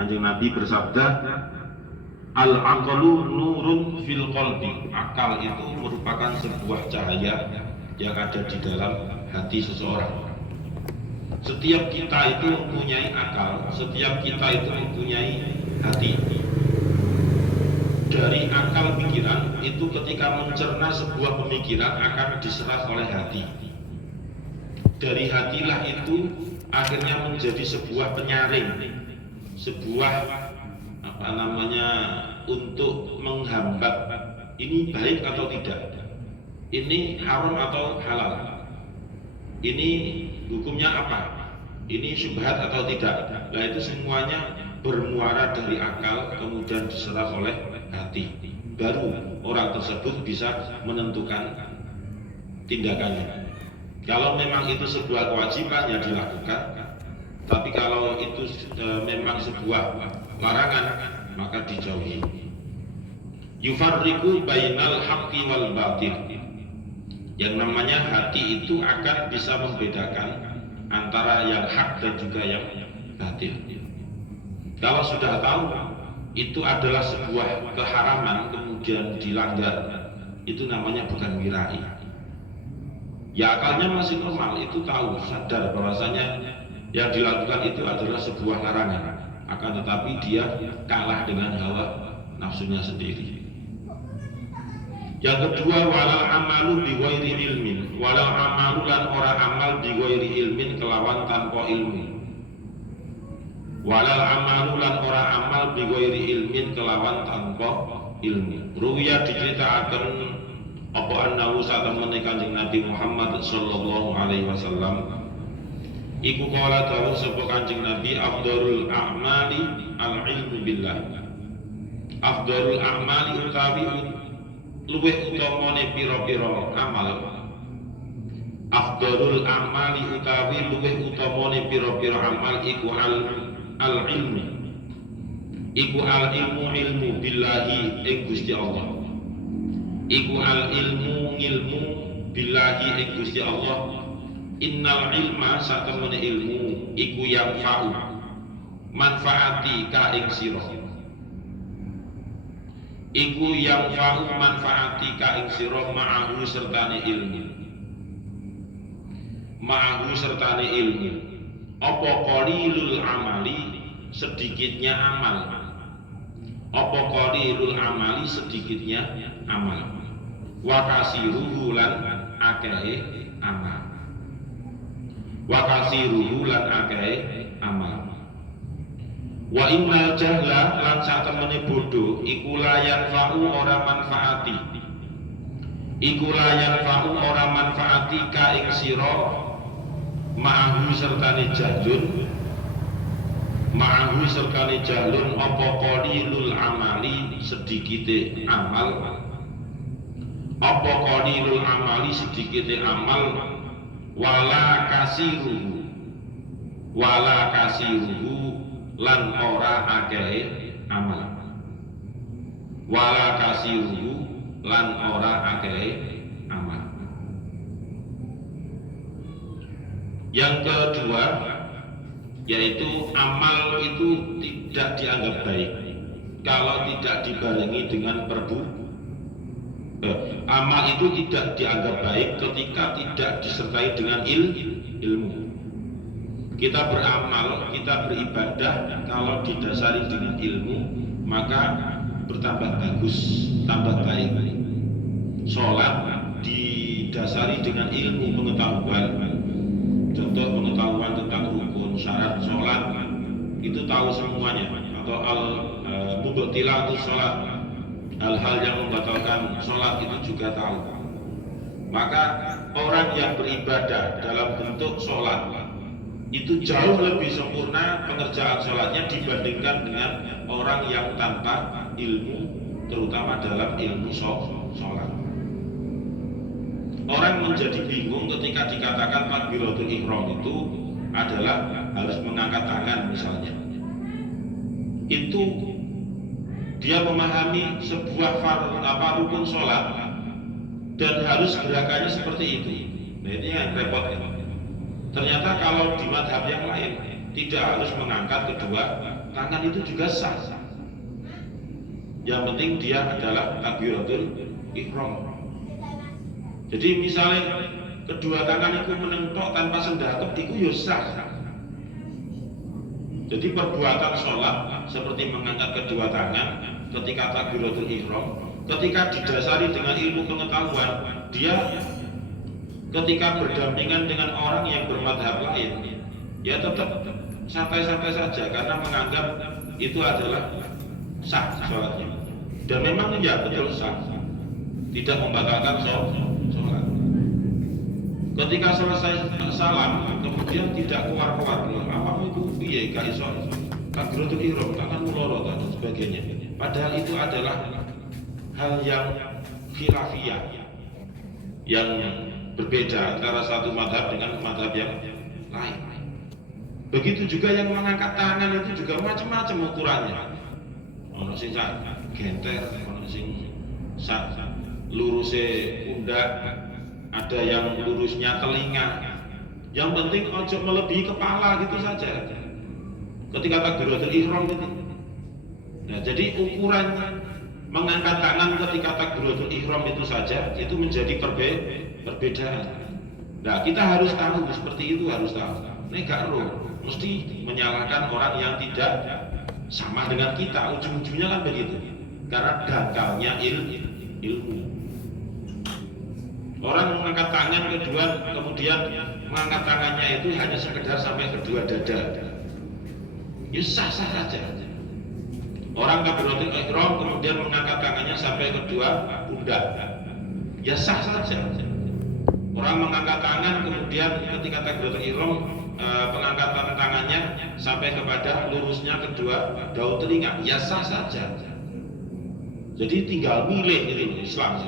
Kanjeng Nabi bersabda, al-aqlu nurun fil qalbi. Akal itu merupakan sebuah cahaya yang ada di dalam hati seseorang. Setiap kita itu mempunyai akal, setiap kita itu mempunyai hati. Dari akal pikiran itu ketika mencerna sebuah pemikiran akan diserap oleh hati. Dari hatilah itu akhirnya menjadi sebuah penyaring, sebuah untuk menghambat ini baik atau tidak, ini haram atau halal, ini hukumnya apa, ini syubhat atau tidak. Nah itu semuanya bermuara dari akal kemudian diserap oleh hati. Baru orang tersebut bisa menentukan tindakannya. Kalau memang itu sebuah kewajiban ya dilakukan, tapi kalau itu memang sebuah larangan maka dijauhi. Yufarriqu bainal haqqi wal batil. Yang namanya hati itu akan bisa membedakan antara yang hak dan juga yang batil. Kalau sudah tahu itu adalah sebuah keharaman kemudian dilanggar, itu namanya bukan wirai. Ya akalnya masih normal, itu tahu, sadar bahwasanya yang dilakukan itu adalah sebuah larangan, akan tetapi dia kalah dengan hawa nafsunya sendiri. Yang kedua, walal amalu bi ghairi ilmin. Walal amalu lan ora amal bi ghairi ilmin kelawan tanpa ilmu. Walal amalu lan ora amal bi ghairi ilmin kelawan tanpa ilmu. Ruwiya diceritakan apa annahu satamene Kanjeng Nabi Muhammad sallallahu alaihi wasallam iku kala dawuh sapa Kanjeng Nabi, afdhalul a'mali al-ilmu billah. Afdhalul a'mali utawi luwih utamane pira-pira amal. Afdhalul a'mali utawi luwih utamane pira-pira amal iku al-ilmu. Iku al-ilmu billahi ing Gusti Allah. Iku al-ilmu ngilmu billahi ing Gusti Allah. Innal ilma satemene ilmu iku yang fa'u manfaati ka ing sira. Iku yang fa'u manfaati ka ing sira ma'ahu sertane ilmu. Ma'ahu sertane ilmu. Apa qalilul amali sedikitnya amal. Apa qalilul amali sedikitnya amal. Wa kasiruhu lan akehe amal. Wa kasiruhu lan akehe amal. Wa innal jahla lan satemene bodoh iku layan fa'u ora manfaati. Iku layan fa'u ora manfaati ka ing sira ma'ahu sertane jahlun. Ma'ahu sertane jahlun apa qalilul amali sedikite amal. Apa qalilul amali sedikite amal wala kasiruhu lan ora akehe amal. Wala kasiruhu lan ora akehe amal. Yang kedua yaitu amal itu tidak dianggap baik kalau tidak dibarengi dengan amal itu tidak dianggap baik ketika tidak disertai dengan ilmu. Kita beramal, kita beribadah kalau didasari dengan ilmu maka bertambah bagus, tambah baik. Sholat didasari dengan ilmu pengetahuan, contoh pengetahuan tentang rukun, syarat sholat itu tahu semuanya, atau al-mubtilatu sholat, hal-hal yang membatalkan sholat itu juga tahu. Maka orang yang beribadah dalam bentuk sholat itu jauh lebih sempurna pengerjaan sholatnya dibandingkan dengan orang yang tanpa ilmu, terutama dalam ilmu sholat. Orang menjadi bingung ketika dikatakan takbiratul ihram itu adalah harus mengangkat tangan misalnya. Itu dia memahami sebuah rukun sholat dan harus gerakannya seperti itu. Nah ini yang repot. Ternyata kalau di madhab yang lain tidak harus mengangkat kedua tangan, itu juga sah. Yang penting dia adalah takbiratul ihram. Jadi misalnya kedua tangan itu menentok tanpa sendakep, itu ya sah. Jadi perbuatan sholat seperti mengangkat kedua tangan ketika takbiratul ihram, ketika didasari dengan ilmu pengetahuan, dia ketika berdampingan dengan orang yang bermadhab lain, ya tetap santai-santai saja karena menganggap itu adalah sah sholatnya. Dan memang ya betul sah, tidak membatalkan sholat. Ketika selesai salam, kemudian tidak keluar-keluar, apa itu piye gak iso takbiratul ihram, tanganmu loro dan sebagainya. Padahal itu adalah hal yang khilafiyah, yang berbeda antara satu madhab dengan madhab yang lain. Begitu juga yang mengangkat tangan itu juga macam-macam ukurannya. Ono sing genter, ono sing sak luruse pundak, ada yang lurusnya telinga. Yang penting ojo melebihi kepala gitu saja. Ketika takbiratul ihram itu. Nah, jadi ukuran mengangkat tangan ketika takbiratul ihram itu saja itu menjadi perbedaan. Nah, kita harus tahu seperti itu, harus tahu. Nek gak mesti menyalahkan orang yang tidak sama dengan kita, ujung-ujungnya kan begitu. Karena dangkalnya ilmu. Orang mengangkat tangan kedua, kemudian mengangkat tangannya itu hanya sekedar sampai kedua dada, ya sah-sah saja. Orang takbiratul ihram kemudian mengangkat tangannya sampai kedua pundak, ya sah saja. Orang mengangkat tangan kemudian ketika takbiratul ihram pengangkatan tangannya sampai kepada lurusnya kedua daun telinga, ya sah saja. Jadi tinggal milih itu Islam.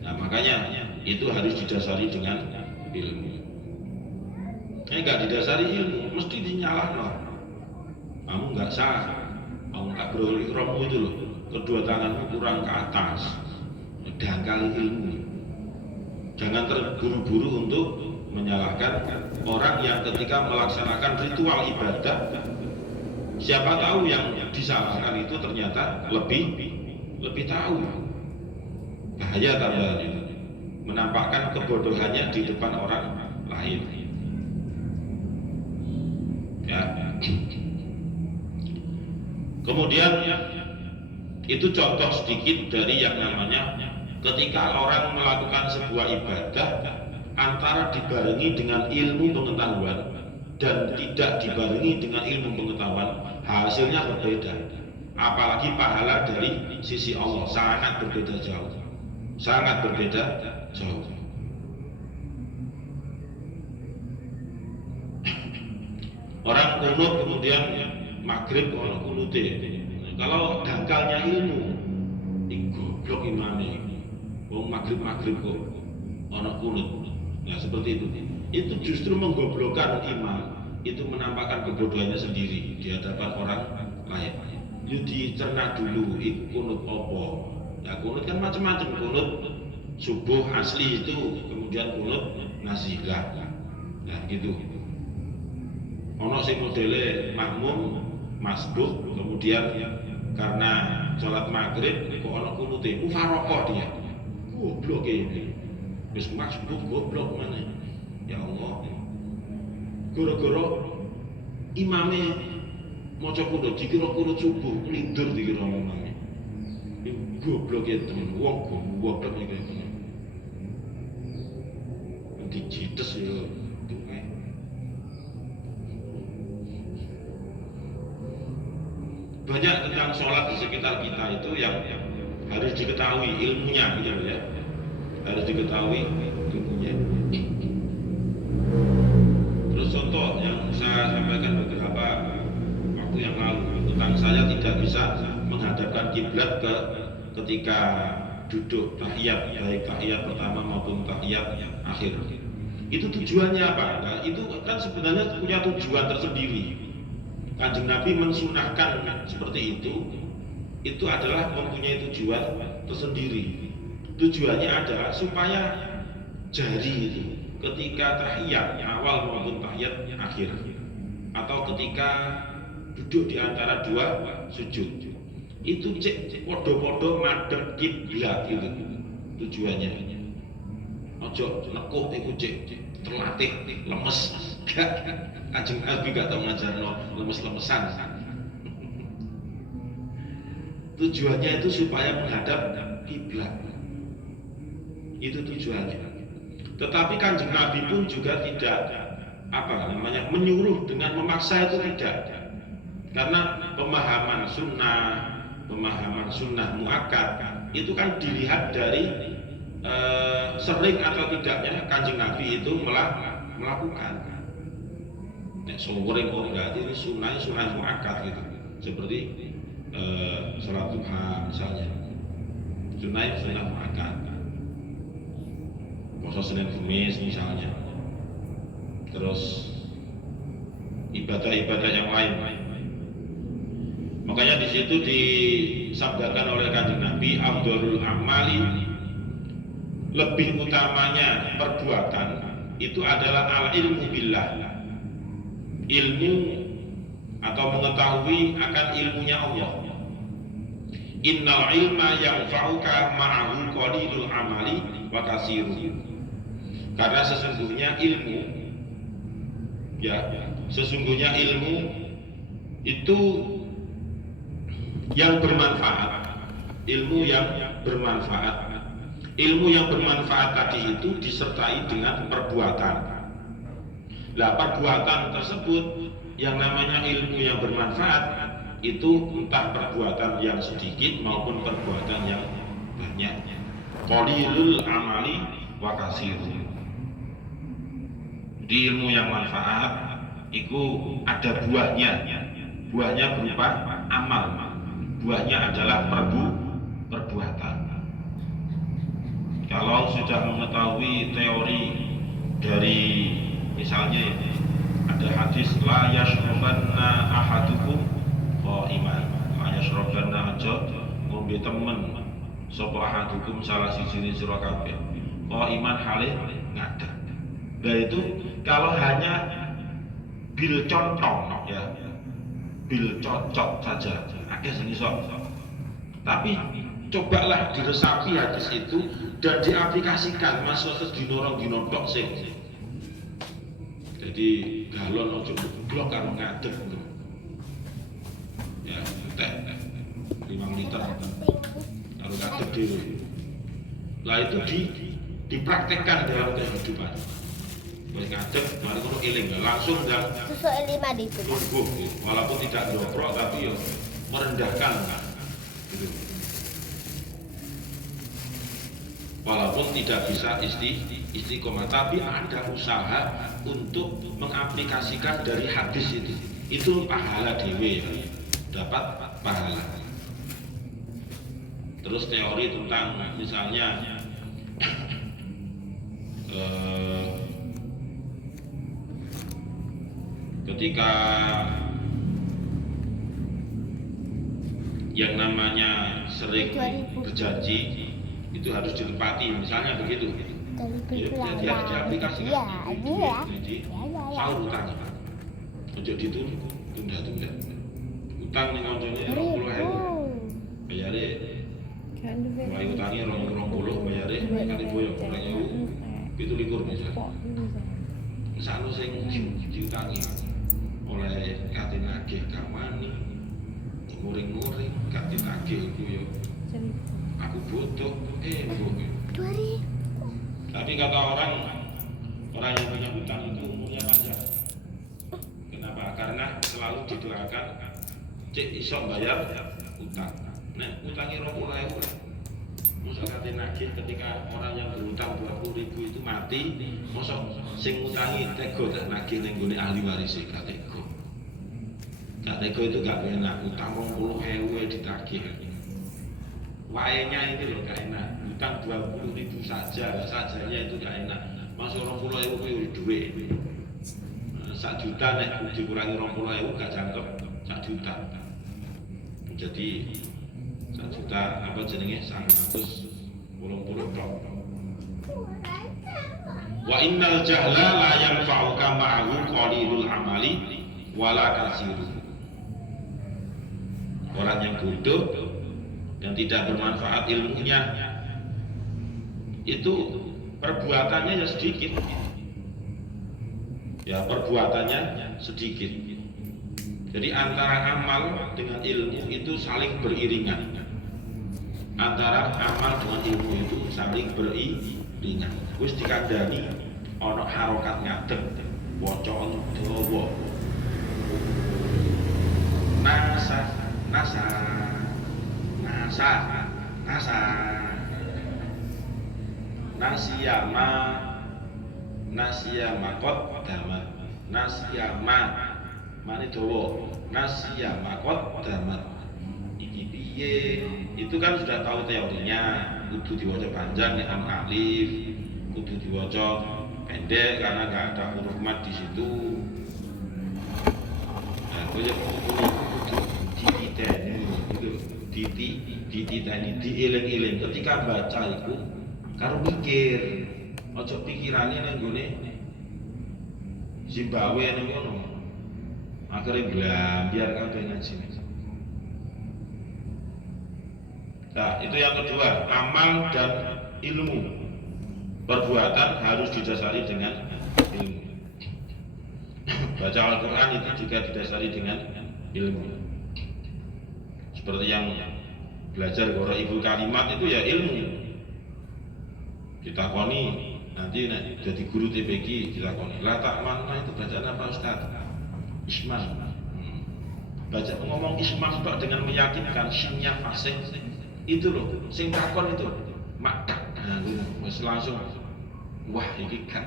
Nah, makanya itu harus didasari dengan ilmu. Enggak didasari ilmu, mesti dinyalahno. Kamu enggak sah. Kamu takbiratul ihrammu itu loh, kedua tanganmu kurang ke atas. Dangkal ilmu. Jangan terburu-buru untuk menyalahkan orang yang ketika melaksanakan ritual ibadah, siapa tahu yang disalahkan itu ternyata lebih tahu. Bahaya tambahan itu, menampakkan kebodohannya di depan orang lain. Ya. Kemudian itu contoh sedikit dari yang namanya ketika orang melakukan sebuah ibadah antara dibarengi dengan ilmu pengetahuan dan tidak dibarengi dengan ilmu pengetahuan, hasilnya berbeda. Apalagi pahala dari sisi Allah sangat berbeda jauh. Sangat berbeda jauh. Orang kunut kemudian maghrib orang kunute. Kalau dangkalnya ilmu, goblok imamnya. Wong maghrib kok orang kunut. Nah seperti itu. Itu justru menggoblokkan imam. Itu menampakkan kebodohannya sendiri di hadapan orang lain. Itu dicerna dulu, kunut apa? Ya kunut kan macam-macam, kunut subuh asli itu, kemudian kunut nazilah. Nah gitu. Ono sing modele makmum masbuk, kemudian karena sholat maghrib kok ono kunute, mufarokoh dia. Goblok ini. Wis masbuk goblok mana? Ya Allah. Gara-gara imame maca kunut dikira kunut subuh, lindur dikira imame. Goblok ya temen, wong goblok iki kene. Dijites ya. Banyak tentang sholat di sekitar kita itu yang harus diketahui ilmunya, gitu ya. Harus diketahui ilmunya. Terus contoh yang saya sampaikan beberapa waktu yang lalu tentang saya tidak bisa menghadapkan kiblat ketika duduk tahiyat, baik tahiyat pertama maupun tahiyat akhir. Itu tujuannya apa? Nah, itu kan sebenarnya punya tujuan tersendiri. Kanjeng Nabi mensunahkan seperti itu adalah mempunyai tujuan tersendiri. Tujuannya adalah supaya jari itu ketika tahiyat awal maupun tahiyat akhir atau ketika duduk di antara dua sujud. Itu cek podo-podo madhep kiblat gitu tujuannya. Ojo nekuk iku cek terlatih lemes. Gak, Kanjeng Nabi gak tau ngajarno lemes-lemesan. Tujuannya itu supaya menghadap kiblat. Itu tujuannya. Tetapi Kanjeng Nabi pun juga tidak menyuruh dengan memaksa, itu tidak. Karena pemahaman sunnah muakkad itu kan dilihat dari sering atau tidaknya Kanjeng Nabi itu melakukan. Nek sering berarti ini sunnah muakkad gitu. Seperti salat duha misalnya. Sunnah muakkad. Puasa Senin Kamis misalnya. Terus ibadah-ibadah yang lain. Makanya di situ disabdakan oleh Kanjeng Nabi, afdhalul amali, lebih utamanya perbuatan itu adalah al ilmu billah, ilmu atau mengetahui akan ilmunya Allah. Innal ilma yanfa'uka ma'ahu qalilul amali wa katsiru. Karena sesungguhnya ilmu itu yang bermanfaat, ilmu yang bermanfaat tadi itu disertai dengan perbuatan. Lah perbuatan tersebut yang namanya ilmu yang bermanfaat itu entah perbuatan yang sedikit maupun perbuatan yang banyak. Qalilul amali wa katsirun. Di ilmu yang manfaat itu ada buahnya berupa amal. Buahnya adalah perbuatan. Kalau sudah mengetahui teori dari misalnya ada hadis la yashrabanna ahadukum qaiman, la yashrabanna aja ngombe temen sapa ahadukum salah siji sira kabeh qaiman hale ngadeg. Nah itu kalau hanya bil contoh ya, bil cocok saja akeh sing iso. Tapi cobalah diresapi hadis itu dan diaplikasikan, masuk sedina rong dina tok sing. Jadi galon ojo blok karo ngadeg. Ya, teh 5 liter karo ngadeg dhewe. Lah itu dipraktekkan dalam kehidupan. Boleh ngadeg, mari ngono eling langsung dan susu lima di itu. Walaupun tidak nyoprok tapi yo merendahkan gitu. Walaupun tidak bisa istiqomah, tapi ada usaha untuk mengaplikasikan dari hadis itu pahala dewe ya. Dapat pahala. Terus teori tentang misalnya ketika yang namanya sering berjanji itu harus ditepati, misalnya begitu. Jadi harus diaplikasikan. Jadi sahur utang, ojo ditunda. Utang nih konconya 20.000, bayare. Mulai utangnya 20 bayare, kali boyong 20.000, 17 misalnya. Misalnya sing diutangi oleh kate nagih kamani muring-muring kate nagih iku yo aku butuh Bu. Tapi kata orang yang punya hutang itu umurnya panjang. Kenapa? Karena selalu didoakan cek iso bayar utang. Nah, utangnya 20.000. Masa kate nagih ketika orang yang berhutang 20.000 itu mati, masa sing ngutangi tego tak nagih ning gone ahli waris gak tego. Gak tego itu gak enak, utang 20.000 ditagih. Waenya itu loh gak enak, utang 20.000 sajanya itu gak enak. Masuk 20.000 kuwi duit. 1 juta nek dikurangi 20.000 gak jangkep 1 juta. Jadi 1 juta apa jenenge 180 tok. Wa innal jahla la yanfa'uka ma'ahu qalilul amali wala kasiru. Orang yang bodoh dan tidak bermanfaat ilmunya itu perbuatannya ya sedikit. Ya perbuatannya sedikit. Jadi antara amal dengan ilmu itu saling beriringan. Antara amal dengan ilmu itu saling beriringan. Wis dikandani ana harokat ngadeg, waca dawa. Nasa, nasa, nasa, nasa, nasiyama, nasiyama kot dama, nasiyama, mane dawa, nasiyama kot dama. Iki piye? Itu kan sudah tahu teorinya. Kudu diwaca panjang nek ana alif, kudu diwaca pendek karena nggak ada huruf mat di situ. Nah, kudu dititeni dieling-eling ketika baca itu karo mikir, aja pikirane nang gone Zimbabwe nang ngono. Akhirnya biar kabeh ngaji. Nah, itu yang kedua, amal dan ilmu. Perbuatan harus didasari dengan ilmu. Baca Al-Quran itu juga didasari dengan ilmu. Seperti yang belajar ibu kalimat itu ya ilmu. Ditakoni nanti jadi guru TPG ditakoni. Lah tak mana itu bacaan apa Ustaz? Isman. Baca ngomong isman tok dengan meyakinkan sinnya fasih. Itu loh, sing takon itu matak. Nah, wis langsung wah iki kan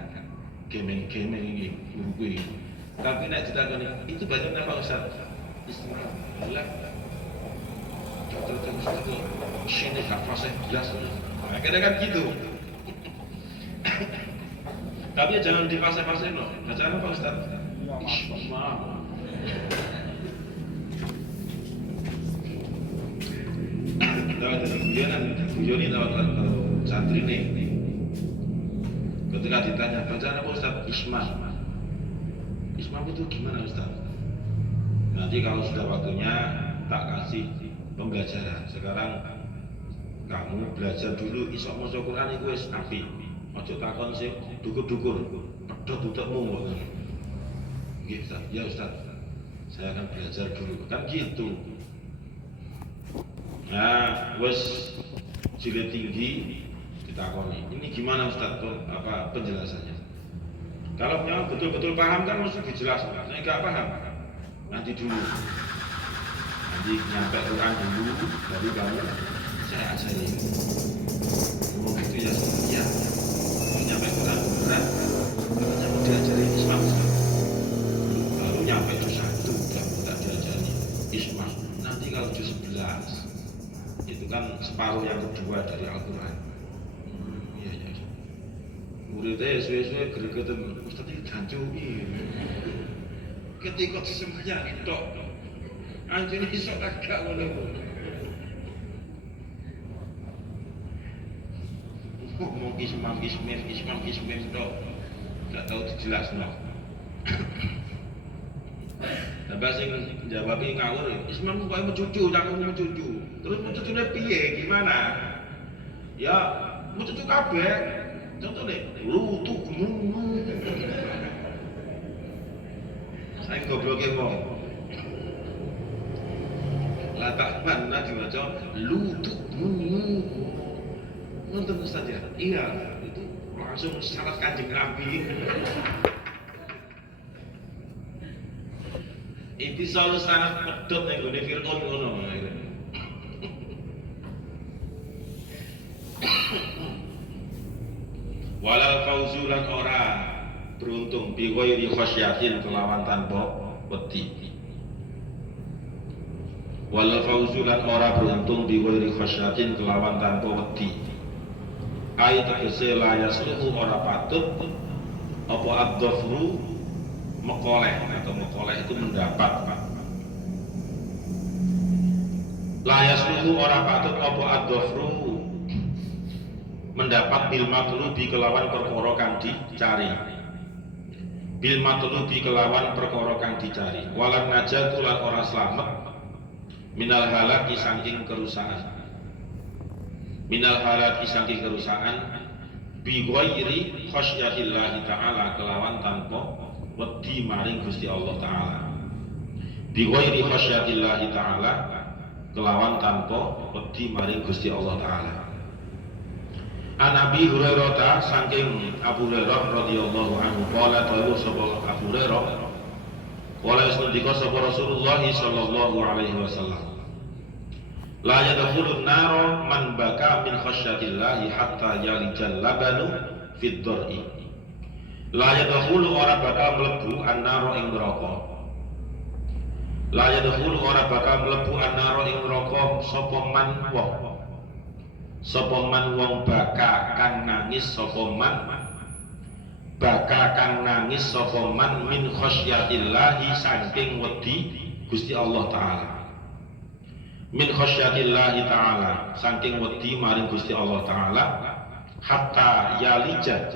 gemeng-gemeng iki buku iki. Tapi nek ditakoni itu bacaan apa Ustaz? Isman. Lah contoh sini fasih jelas. Nah, kadang-kadang gitu. Tapi jangan di fase-fase no. Bacaan apa Ustaz? Isma. Tahu guyonan lewat santri nih. Ketika ditanya bacaan apa Ustaz? Isma. Isma itu gimana Ustaz? Nanti kalau sudah waktunya tak kasih pembelajaran. Sekarang kamu belajar dulu iso maca Quran iku wis apik. Ojo takon sing dukur-dukur, pedhot utekmu kok. Nggih Ustaz, ya Ustaz. Saya akan belajar dulu. Kan gitu. Nah, wis jilid tinggi ditakoni. Ini gimana Ustaz tuh apa penjelasannya? Kalau memang betul-betul paham kan mesti dijelaskan. Saya enggak paham. Nanti dulu. Nanti nyampe Quran dulu baru kamu saya ajari. Oh gitu ya. Ya. Nyampe Quran berat, katanya mau diajari Islam. Baru nyampe juz 1 udah tak diajari Islam. Nanti kalau juz 11 itu kan separuh yang kedua dari Al-Quran. Iya. Muridnya suwe-suwe gregetan Ustaz iki jancuki. Ketika disembahyang tok. Anjene iso agak ngono. Ngomong ismam dok gak tahu dijelasno. Tapi sing jawabi ngawur, ismam kok mencucu, cangkemmu mencucu. Terus mencucune piye? Gimana? Ya, mencucu kabeh. Contone, lutukmu. Saya gobloke wong. Lah tak mana diwaca lutukmu. Nonton saja, iya itu langsung syarat Kanjeng Nabi. Itu selalu sangat pedot yang gue Fir'aun ngono. Walal fauzulan ora beruntung bi ghairi khasyatin kelawan tanpa wedi. Walal fauzulan ora beruntung bi ghairi khasyatin kelawan tanpa wedi. Ayat tegese layas luhu ora patut apa ad-dhafru mekoleh atau mekoleh itu mendapat. Layas luhu ora patut apa ad-dhafru mendapat bil matlubi kelawan perkara kang dicari. bil matlubi kelawan perkara kang dicari, walan najatu lan ora slamet minal halaki saking kerusakan, minal halaki saking kerusakan bi ghairi khasyatillahi ta'ala kelawan tanpa wedi maring Gusti Allah taala, bi ghairi khasyatillahi ta'ala kelawan tanpa wedi maring Gusti Allah taala. An Abi Hurairah saking Abu Hurairah radhiyallahu anhu qala dawuh sapa Abu Hurairah qala isnadika sapa Rasulullah sallallahu alaihi wasallam la yadkhulun nara man baka min khasyatillahi hatta yalijal labanu fid dar'i, la yadkhulu ora bakal mlebu an-nara ing neraka, la yadkhulu ora bakal mlebu an-nara ing neraka sapa man sapa man wong baka kang nangis sapa man baka kang nangis sapa man min khasyatillahi saking wedi Gusti Allah taala, min khasyatillahi taala saking wedi maring Gusti Allah taala hatta yalija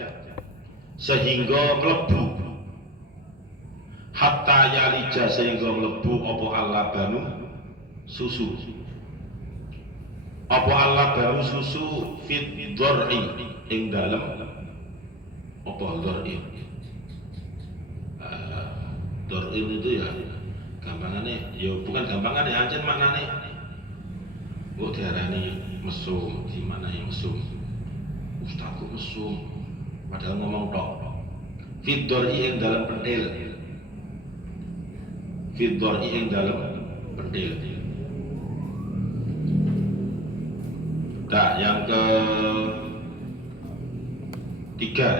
sehingga mlebu, hatta yalija sehingga mlebu apa Allah banu susu, apa Allah baru susu fit dzar'i ing dalem apa dzar'i, dzar'i itu ya gampangane ya bukan gampangane ancen maknane kok diarani mesum, di mana yang mesum ustazku mesum padahal ngomong tok, fit dzar'i ing dalem pentil, fit dzar'i ing dalem pentil. Nah, yang ketiga,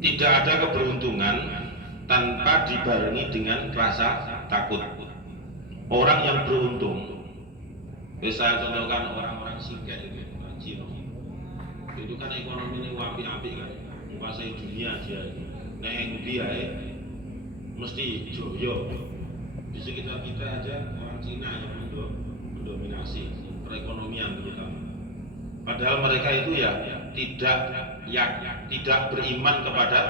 tidak ada keberuntungan tanpa dibarengi dengan rasa takut. Orang yang beruntung, saya contohkan orang-orang singkat itu, orang Cina, itu kan ekonomi ini wapi-api kan, menguasai dunia dia, neng dia mesti joyo. Di sekitar kita aja orang Cina yang mendominasi perekonomian terutama. Padahal mereka itu tidak beriman kepada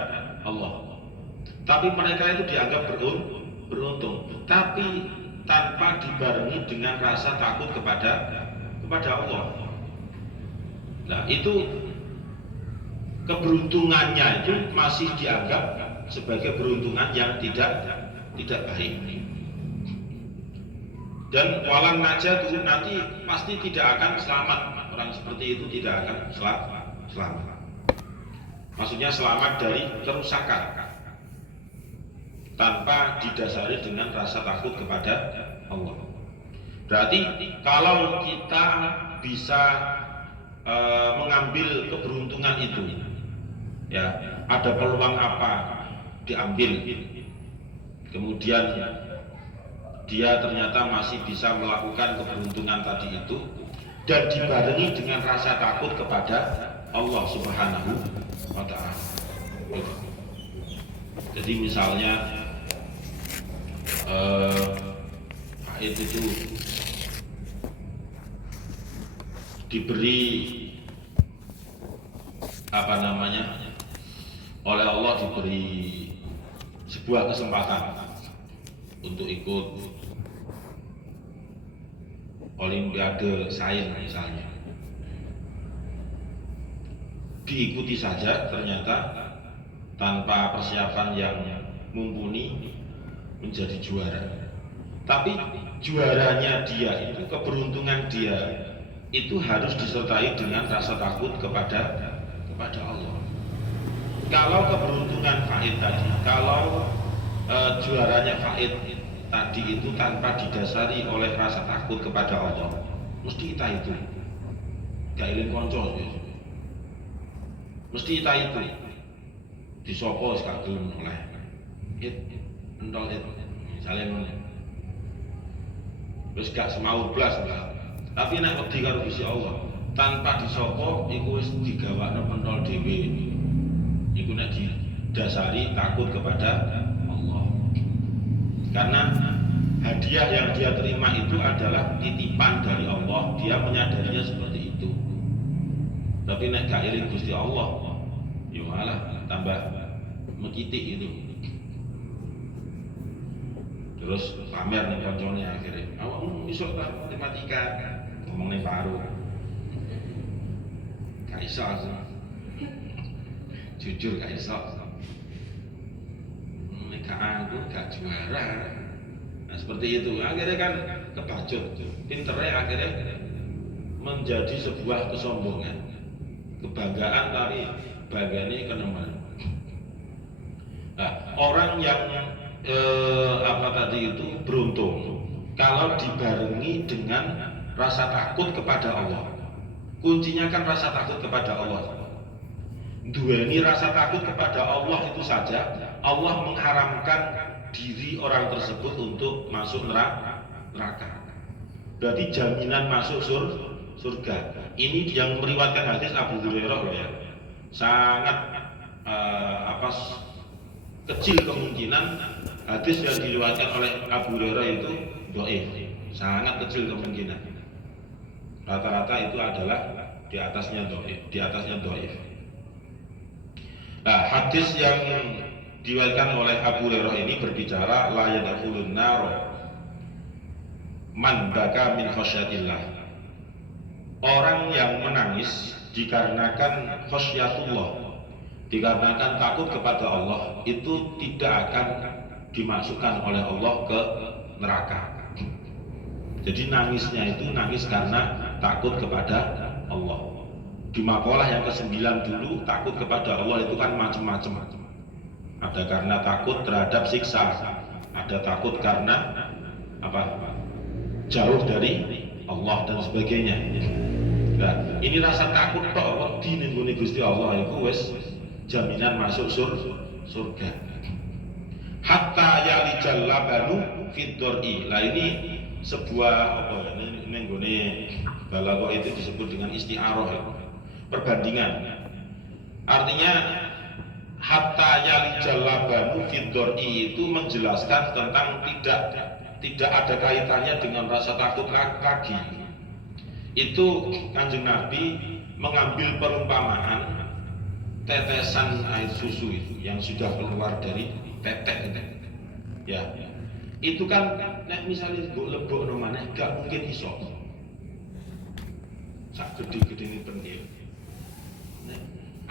Allah. Tapi mereka itu dianggap beruntung. Tapi tanpa dibarengi dengan rasa takut kepada Allah. Nah, itu keberuntungannya itu masih dianggap sebagai beruntungan yang tidak baik. Dan walan najat itu nanti pasti tidak akan selamat. Orang seperti itu tidak akan selamat. Maksudnya selamat dari kerusakan tanpa didasari dengan rasa takut kepada Allah. Berarti kalau kita bisa mengambil keberuntungan itu, ya ada peluang apa diambil, kemudian dia ternyata masih bisa melakukan keberuntungan tadi itu dan dibarengi dengan rasa takut kepada Allah Subhanahu wa ta'ala. Jadi misalnya haid itu diberi oleh Allah, diberi sebuah kesempatan untuk ikut Olimpiade sains misalnya, diikuti saja ternyata tanpa persiapan yang mumpuni menjadi juara. Tapi juaranya dia itu, keberuntungan dia itu harus disertai dengan rasa takut kepada Allah. Kalau keberuntungan Faid tadi, kalau juaranya Faid tadi itu tanpa didasari oleh rasa takut kepada Allah, mesti kita itu gak iling konco, mesti kita itu disopo gak gelem oleh entol misalnya wis gak semau blas lah. Tapi nek wedi karo Gusti Allah tanpa disopo iku wis digawakno pentol dhewe, iku nek didasari takut kepada Allah. Karena hadiah yang dia terima itu adalah titipan dari Allah, dia menyadarinya seperti itu. Tapi nek gak iring Gusti Allah, Ya malah tambah mekitik itu. Terus pamer nih koncone akhirnya. Awakmu iso ta matematika? Ngomong ning paru. Gak iso aku. Jujur gak iso. Nek aku gak juara. Nah seperti itu. Akhirnya kan kebacut. Pinternya akhirnya menjadi sebuah kesombongan, kebanggaan tapi bagiannya keneman. Nah, orang yang tadi itu beruntung kalau dibarengi dengan rasa takut kepada Allah. Kuncinya kan rasa takut kepada Allah. Duweni rasa takut kepada Allah itu saja, Allah mengharamkan diri orang tersebut untuk masuk neraka. Berarti jaminan masuk surga. Ini yang meriwayatkan hadis Abu Hurairah loh ya. Sangat kecil kemungkinan hadis yang diriwayatkan oleh Abu Hurairah itu dhaif. Sangat kecil kemungkinan. Rata-rata itu adalah di atasnya dhaif. Nah, hadis yang diriwayatkan oleh Abu Hurairah ini berbicara la yadkhulun nar man baka min khasyatillah. Orang yang menangis dikarenakan khasyatullah, dikarenakan takut kepada Allah, itu tidak akan dimasukkan oleh Allah ke neraka. Jadi nangisnya itu nangis karena takut kepada Allah. Di makalah yang ke-9 dulu, takut kepada Allah itu kan macam-macam. Ada karena takut terhadap siksa, ada takut karena jauh dari Allah dan sebagainya. Nah, ini rasa takut tok wedi ning gone Gusti Allah iku wis jaminan masuk surga. Hatta yalijal labanu fid dor'i. Lah ini sebuah ning gone balaghah itu disebut dengan isti'arah ya. Perbandingan. Artinya hatta yalijal labanu fid dor'i itu menjelaskan tentang tidak ada kaitannya dengan rasa takut lagi. Itu Kanjeng Nabi mengambil perumpamaan tetesan air susu itu yang sudah keluar dari tetek itu. Ya. Itu kan nek misalnya mbok lebokno maneh gak mungkin iso. Sak gede-gedene pentil. Nek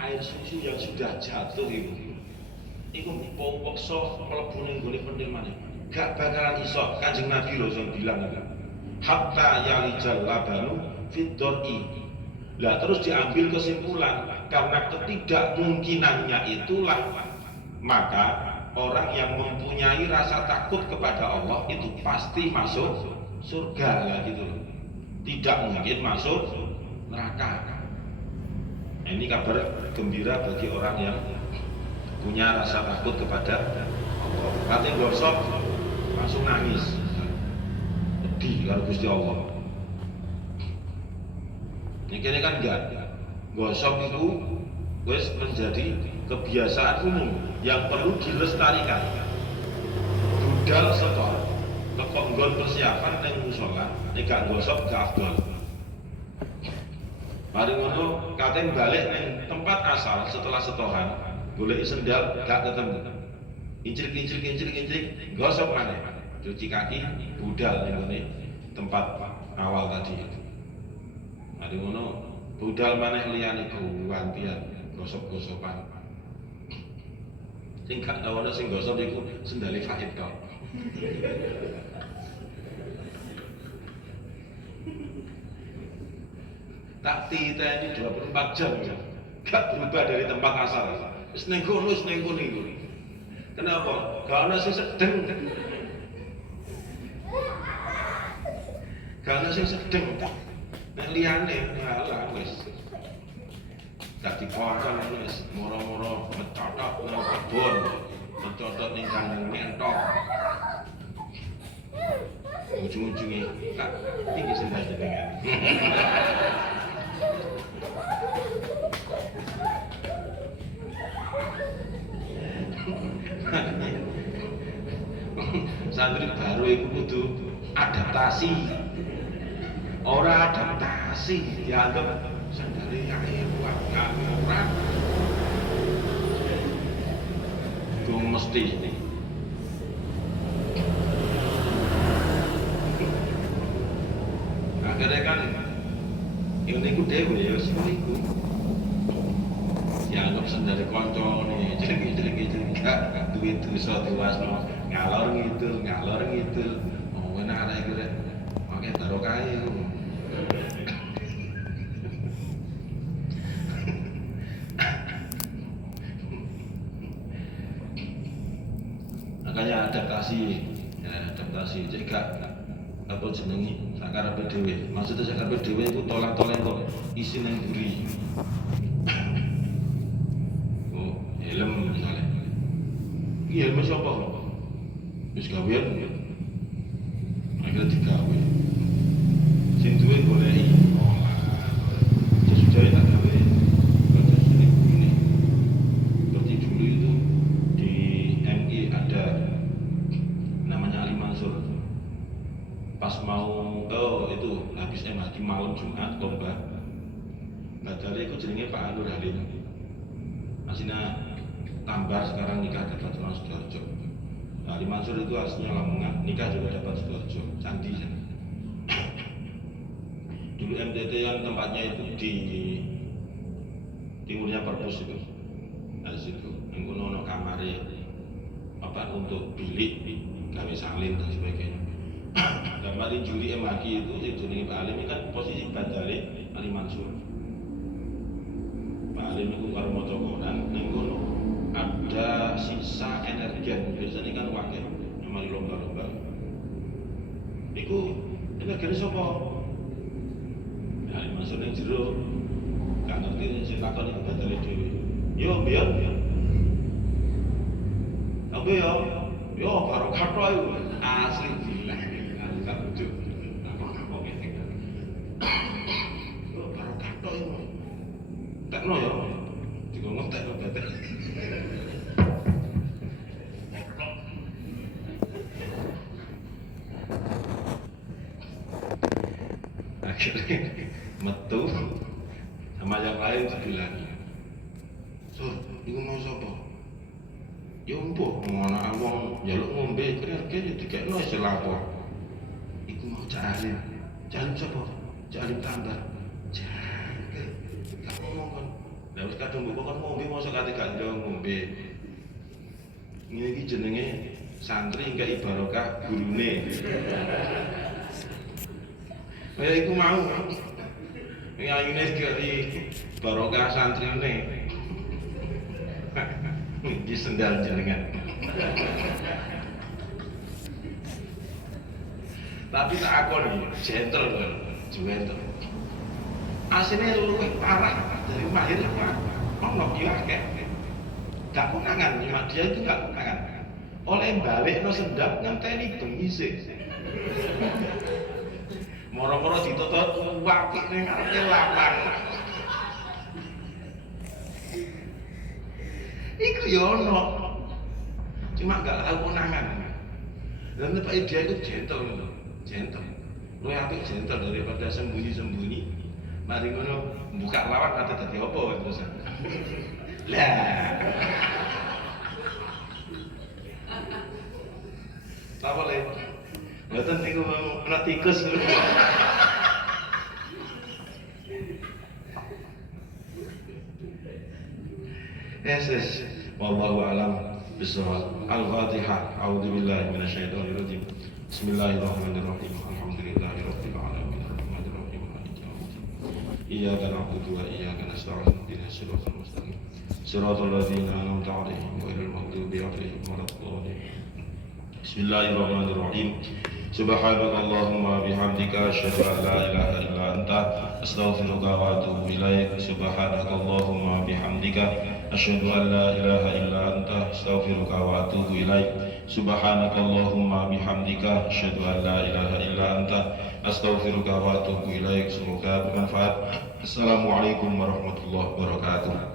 air susu yang sudah jatuh itu pokso mlebu ning gone pentil maneh. Gak bakalan iso. Kanjeng Nabi lho sing bilang itu. Hatta yalijal labanu fid dor'i. Lah terus diambil kesimpulan karena ketidakmungkinannya itulah maka orang yang mempunyai rasa takut kepada Allah itu pasti masuk surga lah gitu loh. Tidak mungkin masuk neraka. Nah, ini kabar gembira bagi orang yang punya rasa takut kepada Allah. Kate gosok langsung nangis. Di kalau Gusti Allah. Ini kan enggak. Gosok itu wis menjadi kebiasaan umum yang perlu dilestarikan. Budal setor, kekonggon persiapan ning musala, nek gak gosok gak afdol. Mari ngono katen balik ning tempat asal setelah setoran, golek sendal gak ketemu. Kincir, gosok maneh. Cuci kaki, budal ning tempat awal tadi itu. Mari ngono budal maneh liyane gantian gosok-gosokan. Sing gak tau ana sing gosok iku sendale Fahid tok. Tak titeni 24 jam ya. Gak berubah dari tempat asal. Wis ning kono iku. Kenapa? Gak ana sing sedeng. Gak ana sing sedeng. Nek liyane ngalah wis. Dadi koncon wis moro-moro mencotot nang kebon, mencotot ning kandang entok. Ujung-ujunge tak tinggi sendal jenengan. Santri baru iku kudu adaptasi. Ora adaptasi dianggap sandale ae ora. mesti. Akhirnya kan ini ku dewe ya seminggu. Dianggap sendiri konco nih, jelek gak duit dosa diwasno ngalor ngidul. Oh enak ada kira, pakai taruh kayu. Makanya adaptasi jadi gak apa jenengi sakarepe dhewe. Maksudnya sakarepe dhewe iku tolak-tolak kok isi nang mburi. Oh, helm misalnya. Iki helm sapa? Wis gawean ya. Akhirnya digawe. Sing duwe goleki. Sesudah tak gawe. Terus ini. Seperti dulu itu di MI ada namanya Ali Mansur. Pas mau itu habis MHD malam Jumat lomba badare itu jenenge Pak Anur Halim aslinya Tambar sekarang nikah dapat orang Sidoarjo. Ali Mansur itu aslinya Lamongan nikah juga dapat Sidoarjo Candi sana. Dulu MTT yang tempatnya itu di timurnya Perpus itu dari situ ono kamare apa untuk bilik gawe salin dan sebagainya. Dan mari juri MHQ itu jenenge Pak Alim kan posisi badale Ali Mansur. Pak Alim itu karo maca Quran ning kono ada sisa energi biasanya kan wakil mari lomba-lomba. Iku energi sapa? Ali Mansur ning jero gak ngerti sing takon iku badale dhewe. Yo biar. Apa yo karo kathok ayo asli gila. Baru kathok itu tekno ya dikongkon tekno betul. Akhirnya metu sama yang lain dibilangi Sur, itu mau sapa? Ya mbok anak wong njaluk ngombe kene dikekno wis lapor. Iku mau Cak Alim sapa? Cak Alim Tambar. Jangke, gak ngomong kan. Lah wis kadung mbok kon ngombe mosok kate gak ngombe. Ngene iki jenenge santri nggae barokah gurune. Kaya iku mau. Ngayune iki barokah santrine. Iki sendal jenengan. Tapi tak akon gentle aslinya luwih parah dari mahir ono ki akeh gak konangan cuma dia itu gak konangan oleh balik no sendap ngenteni bengi sih moro-moro ditutup wapik ning ngarepe lapang iku yo ono cuma gak tau konangan dan Pak dia itu gentle lu apik gentle daripada sembunyi mari ngono buka lawan kata dadi apa terus lah apa le mboten niku ana tikus yes wallahu alam bisawab al-fatihah a'udzubillahi minasyaitonir rajim bismillahirrahmanirrahim alhamdulillahirabbil alamin arrahmanir rahim maliki yaumiddin iyyaka na'budu wa iyyaka nasta'in ihdinas siratal mustaqim siratal ladzina an'amta 'alaihim ghairil maghdubi 'alaihim waladdallin bismillahirrahmanirrahim subhanakallahumma bihamdika asyhadu an la ilaha illa anta astaghfiruka wa atubu ilaik subhanakallahumma bihamdika asyhadu an la ilaha illa anta astaghfiruka wa atubu ilaik subhanakallahumma bihamdika asyhadu an la ilaha illa anta astaghfiruka wa atubu ilaik. Semoga bermanfaat. Assalamualaikum warahmatullahi wabarakatuh.